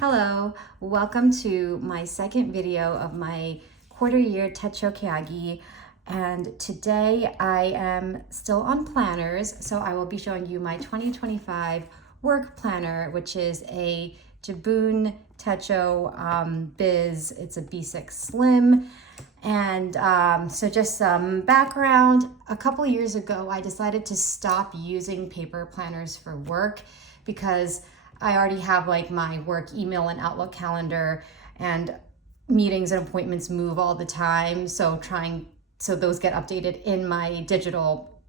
Hello, welcome to my second video of my quarter year Techo Kaigi. And today I am still on planners, so I will be showing you my 2025 work planner, which is a Jibun Techo Biz. It's a B6 Slim. And so just some background, a couple years ago, I decided to stop using paper planners for work because I already have like my work email and Outlook calendar, and meetings and appointments move all the time. So those get updated in my digital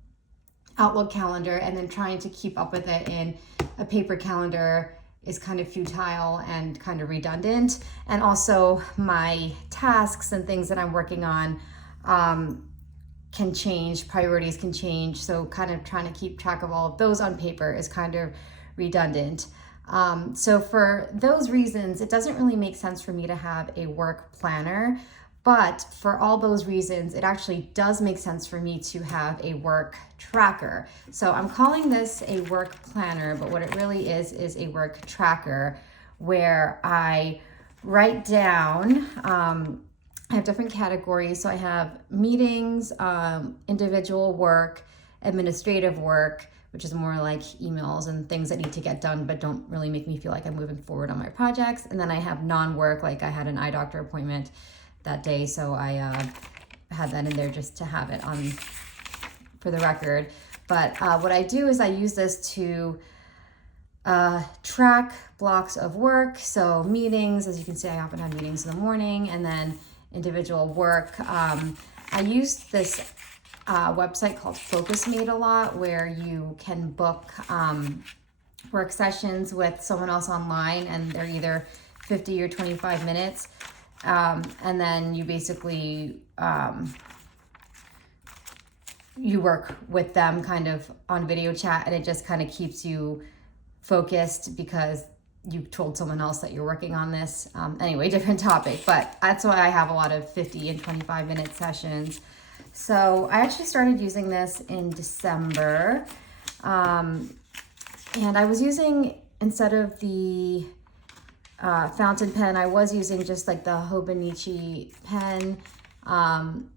Outlook calendar, and then trying to keep up with it in a paper calendar is kind of futile and kind of redundant. And also my tasks and things that I'm working on can change, priorities can change. So kind of trying to keep track of all of those on paper is kind of redundant. So for those reasons, it doesn't really make sense for me to have a work planner, but for all those reasons, it actually does make sense for me to have a work tracker. So I'm calling this a work planner, but what it really is a work tracker where I write down, I have different categories. So I have meetings, individual work, administrative work, which is more like emails and things that need to get done but don't really make me feel like I'm moving forward on my projects. And then I have non-work, like I had an eye doctor appointment that day, so I had that in there just to have it on for the record. But what I do is I use this to track blocks of work. So meetings, as you can see, I often have meetings in the morning, and then individual work. I use this website called FocusMate a lot, where you can book work sessions with someone else online, and they're either 50 or 25 minutes. And then you basically, you work with them kind of on video chat, and it just kind of keeps you focused because you told someone else that you're working on this. Anyway, different topic, but that's why I have a lot of 50 and 25-minute sessions. So I actually started using this in December, and I was using, instead of the fountain pen, I was using just like the Hobonichi pen, and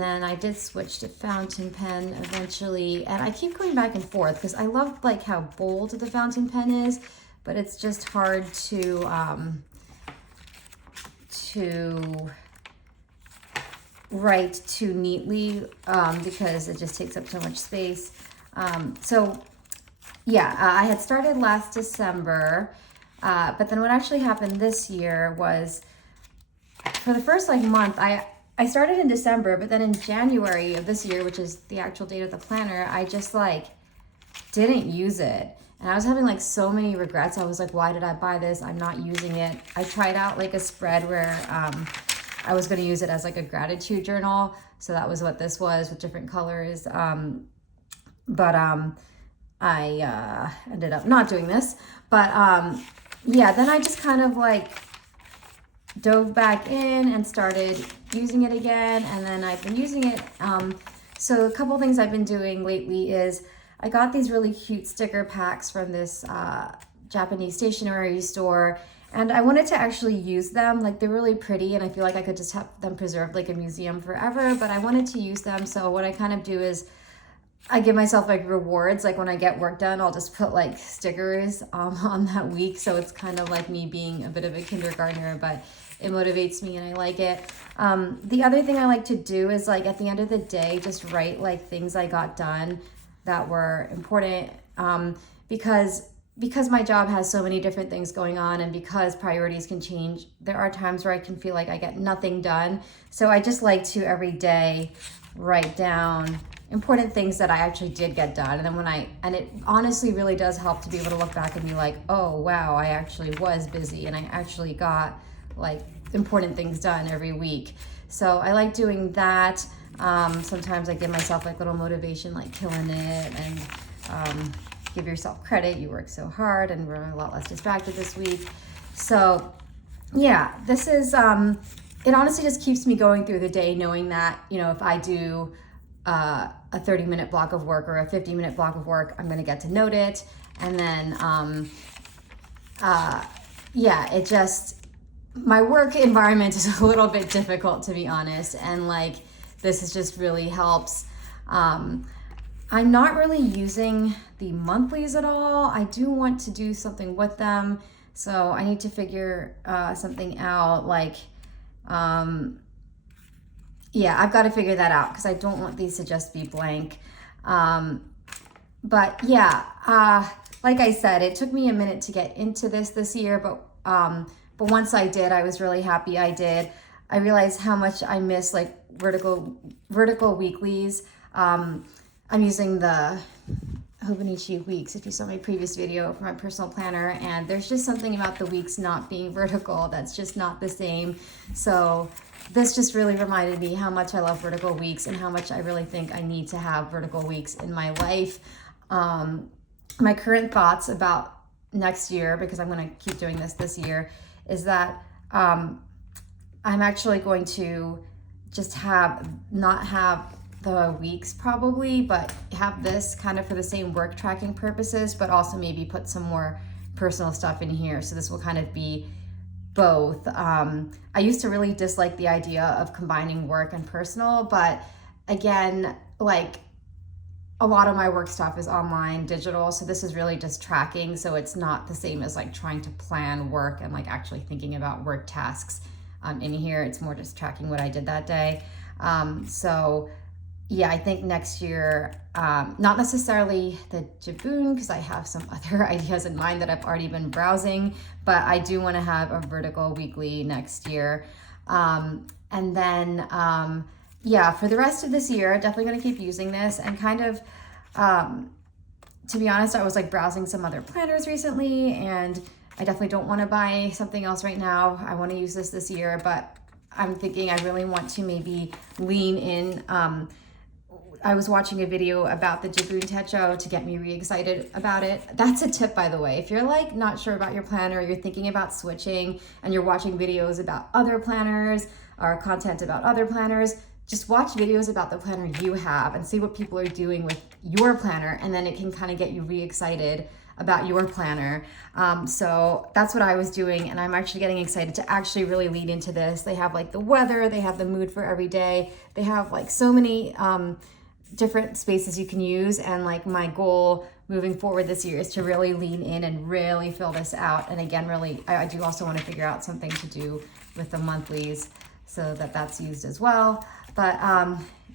then I did switch to fountain pen eventually, and I keep going back and forth because I love like how bold the fountain pen is, but it's just hard to write too neatly because it just takes up so much space. I had started last December, but then what actually happened this year was, for the first like month, I started in December, but then in January of this year, which is the actual date of the planner, I just like didn't use it. And I was having like so many regrets. I was like, why did I buy this? I'm not using it. I tried out like a spread where I was going to use it as like a gratitude journal. So that was what this was, with different colors. I ended up not doing this. But then I just kind of like dove back in and started using it again. And then I've been using it. So a couple things I've been doing lately is I got these really cute sticker packs from this Japanese stationery store. And I wanted to actually use them. Like, they're really pretty, and I feel like I could just have them preserved like a museum forever, but I wanted to use them. So what I kind of do is I give myself like rewards. Like when I get work done, I'll just put like stickers on that week. So it's kind of like me being a bit of a kindergartner, but it motivates me and I like it. The other thing I like to do is, like, at the end of the day, just write like things I got done that were important, because my job has so many different things going on, and because priorities can change, there are times where I can feel like I get nothing done. So I just like to every day write down important things that I actually did get done. And then and it honestly really does help to be able to look back and be like, oh wow, I actually was busy and I actually got like important things done every week. So I like doing that. Sometimes I give myself like little motivation, like killing it, and give yourself credit. You work so hard and we're a lot less distracted this week. So yeah, this is, it honestly just keeps me going through the day, knowing that, you know, if I do a 30-minute block of work or a 50-minute block of work, I'm going to get to note it. And then yeah, it just, my work environment is a little bit difficult, to be honest. And like, this is just really helps. I'm not really using the monthlies at all. I do want to do something with them. So I need to figure something out. Like, yeah, I've got to figure that out because I don't want these to just be blank. But yeah, like I said, it took me a minute to get into this year, but once I did, I was really happy I did. I realized how much I miss like vertical weeklies. I'm using the Hobonichi weeks, if you saw my previous video for my personal planner, and there's just something about the weeks not being vertical that's just not the same. So this just really reminded me how much I love vertical weeks and how much I really think I need to have vertical weeks in my life. My current thoughts about next year, because I'm going to keep doing this year, is that I'm actually going to just not have the weeks probably, but have this kind of for the same work tracking purposes, but also maybe put some more personal stuff in here. So this will kind of be both. I used to really dislike the idea of combining work and personal, but again, like a lot of my work stuff is online, digital, so this is really just tracking, so it's not the same as like trying to plan work and like actually thinking about work tasks in here. It's more just tracking what I did that day. So yeah, I think next year, not necessarily the Jibun, because I have some other ideas in mind that I've already been browsing, but I do want to have a vertical weekly next year. And then, yeah, for the rest of this year, definitely going to keep using this, and kind of, to be honest, I was like browsing some other planners recently, and I definitely don't want to buy something else right now. I want to use this year, but I'm thinking I really want to maybe lean in. I was watching a video about the Jibun Techo to get me re-excited about it. That's a tip, by the way. If you're like not sure about your planner, you're thinking about switching, and you're watching videos about other planners or content about other planners, just watch videos about the planner you have and see what people are doing with your planner, and then it can kind of get you re-excited about your planner. So that's what I was doing, and I'm actually getting excited to actually really lean into this. They have like the weather, they have the mood for every day, they have like so many different spaces you can use, and like my goal moving forward this year is to really lean in and really fill this out. And again, really, I do also want to figure out something to do with the monthlies so that that's used as well. But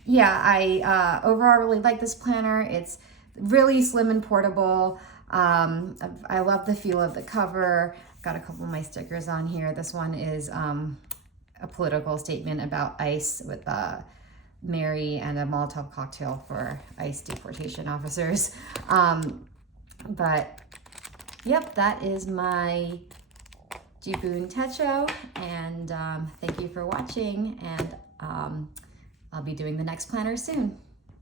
yeah, I overall really like this planner. It's really slim and portable. I love the feel of the cover. Got a couple of my stickers on here. This one is a political statement about ICE with Mary and a Molotov cocktail for ICE deportation officers. But yep, that is my Jibun Techo, and thank you for watching, and I'll be doing the next planner soon.